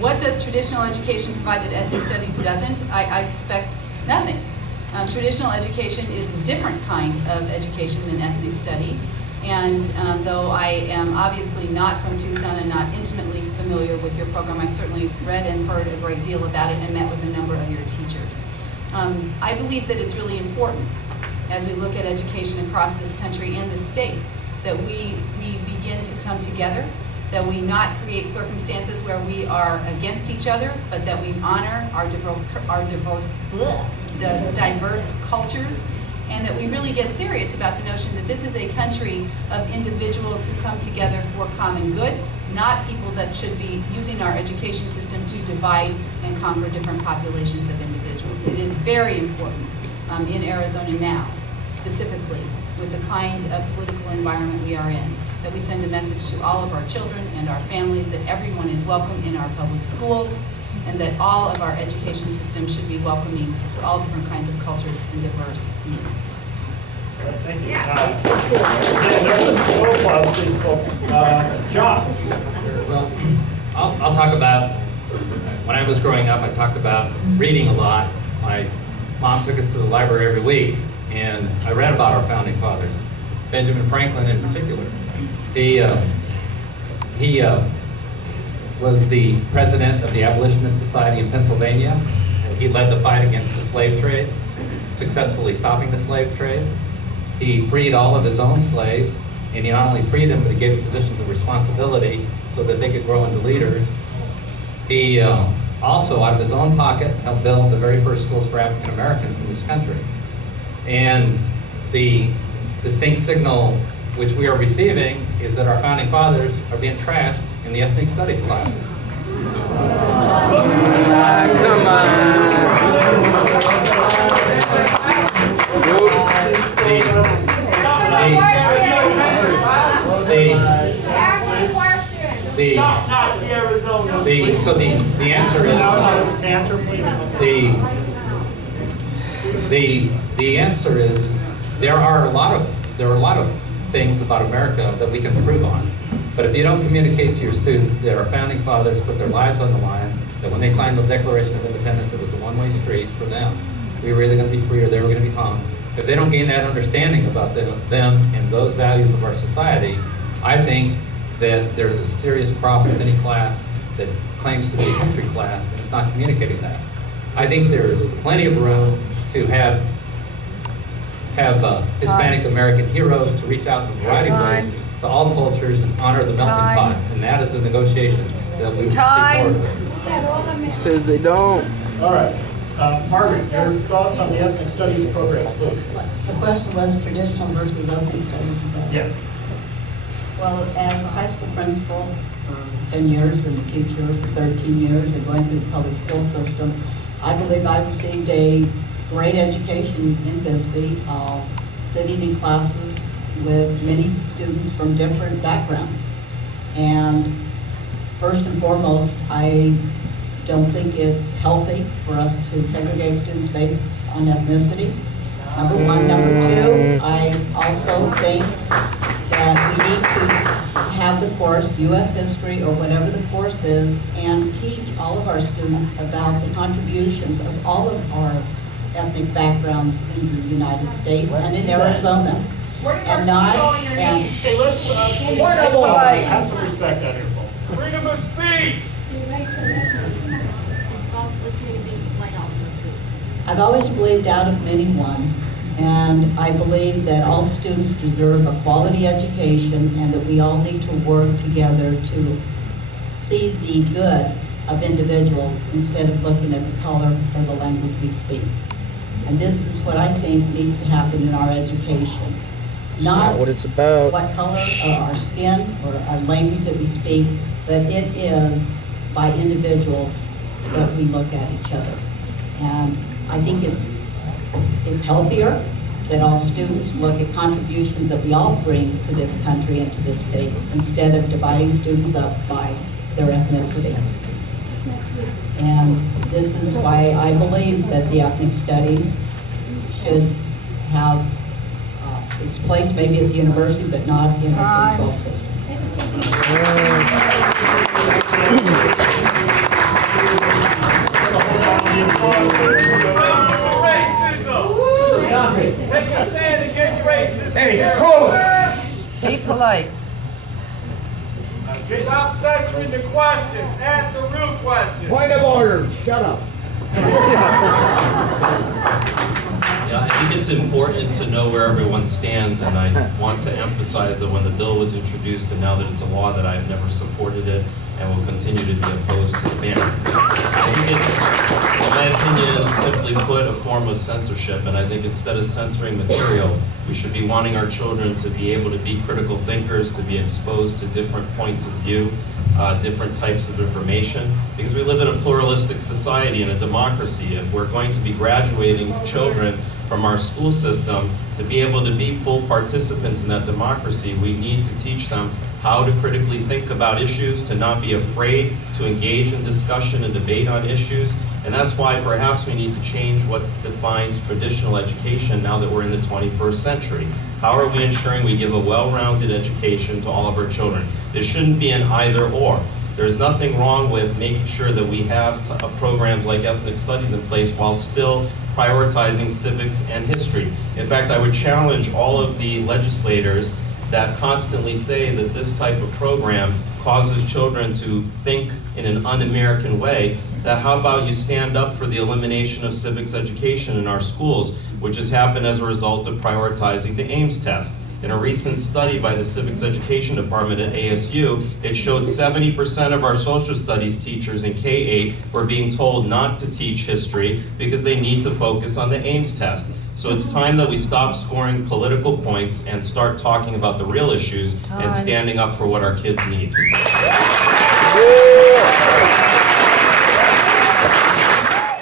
What does traditional education provide that ethnic studies doesn't? I suspect nothing. Traditional education is a different kind of education than ethnic studies. And though I am obviously not from Tucson and not intimately familiar with your program, I've certainly read and heard a great deal about it and met with a number of your teachers. I believe that it's really important as we look at education across this country and the state that we begin to come together, that we not create circumstances where we are against each other, but that we honor our diverse cultures, and that we really get serious about the notion that this is a country of individuals who come together for common good, not people that should be using our education system to divide and conquer different populations of individuals. It is very important in Arizona now, specifically, with the kind of political environment we are in, that we send a message to all of our children and our families that everyone is welcome in our public schools, and that all of our education system should be welcoming to all different kinds of cultures and diverse needs. Thank you. John. Well, I'll talk about, when I was growing up, I talked about reading a lot. My mom took us to the library every week, and I read about our founding fathers, Benjamin Franklin in particular. He was the president of the Abolitionist Society in Pennsylvania. He led the fight against the slave trade, successfully stopping the slave trade. He freed all of his own slaves, and he not only freed them, but he gave them positions of responsibility so that they could grow into leaders. He also, out of his own pocket, helped build the very first schools for African Americans in this country. And the distinct signal which we are receiving is that our founding fathers are being trashed in the ethnic studies classes. Come on. So the answer is the answer is there are a lot of things about America that we can improve on. But if you don't communicate to your student that our founding fathers put their lives on the line, that when they signed the Declaration of Independence, it was a one-way street for them. We were either going to be free or they were going to be hung. If they don't gain that understanding about them and those values of our society, I think that there's a serious problem with any class that claims to be a history class and is not communicating that. I think there's plenty of room to have Hispanic American heroes, to reach out in a variety of ways to all cultures and honor the melting pot, and that is the negotiation that we will support. He says they don't. All right. Margaret, your thoughts on the ethnic studies program, please. The question was traditional versus ethnic studies, is that? Yes. Well, as a high school principal for 10 years and a teacher for 13 years and going through the public school system, I believe I've received a great education in Bisbee, sitting in classes with many students from different backgrounds. And first and foremost, I don't think it's healthy for us to segregate students based on ethnicity. Number one. Number two, I also think that we need to have the course, U.S. history or whatever the course is, and teach all of our students about the contributions of all of our ethnic backgrounds in the United States and in Arizona. And not, and Okay, let's have some respect out here, folks. Freedom of speech! I've always believed out of many one, and I believe that all students deserve a quality education and that we all need to work together to see the good of individuals instead of looking at the color or the language we speak. And this is what I think needs to happen in our education. Not what it's about. What color or our skin or our language that we speak, but it is by individuals that we look at each other. And I think it's healthier that all students look at contributions that we all bring to this country and to this state instead of dividing students up by their ethnicity. And this is why I believe that the ethnic studies should have its place maybe at the university, but not in the K-12 system. light. Stop censoring the questions. Ask the real questions. Point of order. Shut up. Yeah, I think it's important to know where everyone stands, and I want to emphasize that when the bill was introduced and now that it's a law, that I've never supported it and will continue to be opposed to the ban. I think it's, in my opinion, simply put, a form of censorship, and I think instead of censoring material, we should be wanting our children to be able to be critical thinkers, to be exposed to different points of view, different types of information, because we live in a pluralistic society and a democracy. If we're going to be graduating children from our school system to be able to be full participants in that democracy, we need to teach them how to critically think about issues, to not be afraid to engage in discussion and debate on issues. And that's why perhaps we need to change what defines traditional education now that we're in the 21st century. How are we ensuring we give a well-rounded education to all of our children? There shouldn't be an either or. There's nothing wrong with making sure that we have programs like ethnic studies in place while still prioritizing civics and history. In fact, I would challenge all of the legislators that constantly say that this type of program causes children to think in an un-American way, that how about you stand up for the elimination of civics education in our schools, which has happened as a result of prioritizing the Ames test. In a recent study by the Civics Education Department at ASU, it showed 70% of our social studies teachers in K-8 were being told not to teach history because they need to focus on the Ames test. So it's time that we stop scoring political points and start talking about the real issues and standing up for what our kids need.